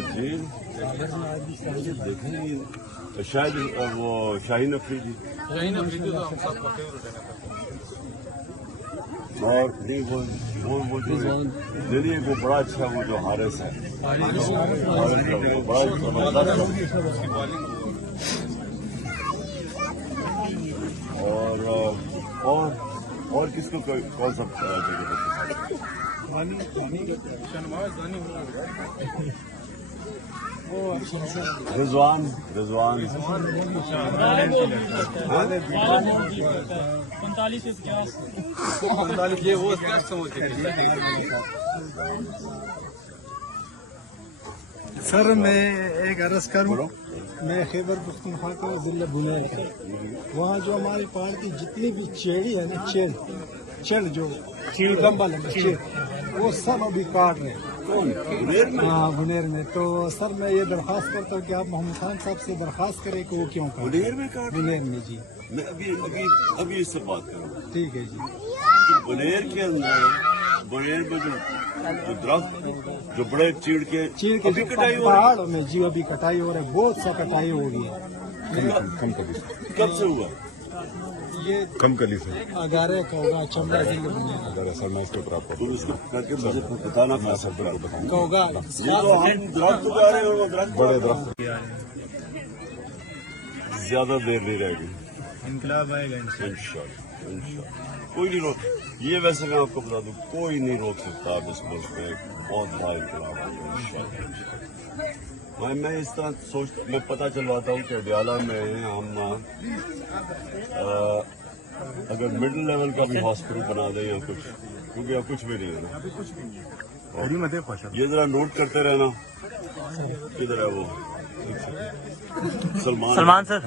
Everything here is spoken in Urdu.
جھیل دیکھیں شاید وہ شاہین افریدی اور نہیں وہ جو دلی کو بڑا اچھا وہ جو حارث ہے وہ بڑا زبردست اور کس کو کون سا رضوان 45 یہ وہ کیا سمجھتے ہیں سر میں ایک عرض کروں میں خیبر پختونخوا کا ضلع بنیر کا وہاں جو ہماری پارٹی جتنی بھی چیڑی ہے نا چڑ جو لمبا چیڑ وہ سب ابھی کاٹ رہے ہیں ہاں بنیر میں. تو سر میں یہ درخواست کرتا ہوں کہ آپ محمد خان صاحب سے درخواست کریں کہ وہ کیوں کاٹ بنیر میں جی میں ابھی اس سے بات کروں. ٹھیک ہے جی. بنیر کے اندر بنیر میں جو درخت جو بڑے چیڑ کے کٹائی پہاڑوں میں جی ابھی کٹائی ہو رہا ہے بہت سا کٹائی ہو گئی ہے. کب سے ہوا یہ کم کلی سے اگارے کا ہوگا چمڑا ضلع بنیر سر میں اس کے اوپر آپ کو اس کو کر کے مجھے بتانا تھا سب کو کا ہوگا. یہ تو ہم درخت اگا رہے ہیں اور وہ درخت بڑے درخت زیادہ دیر نہیں رہے گی انقلاب آئے گا انشاءاللہ کوئی نہیں روک یہ ویسے میں آپ کو بتا دوں کوئی نہیں روک سکتا آپ اس ملک میں بہت بڑا انقلاب آئے گا انشاءاللہ. میں اس طرح میں پتہ چلواتا ہوں کہ اڈیالہ میں ہم اگر مڈل لیول کا بھی ہاسپٹل بنا دیں یا کچھ کیونکہ اب کچھ بھی نہیں ہے نا. یہ ذرا نوٹ کرتے رہنا کدھر ہے وہ سلمان سر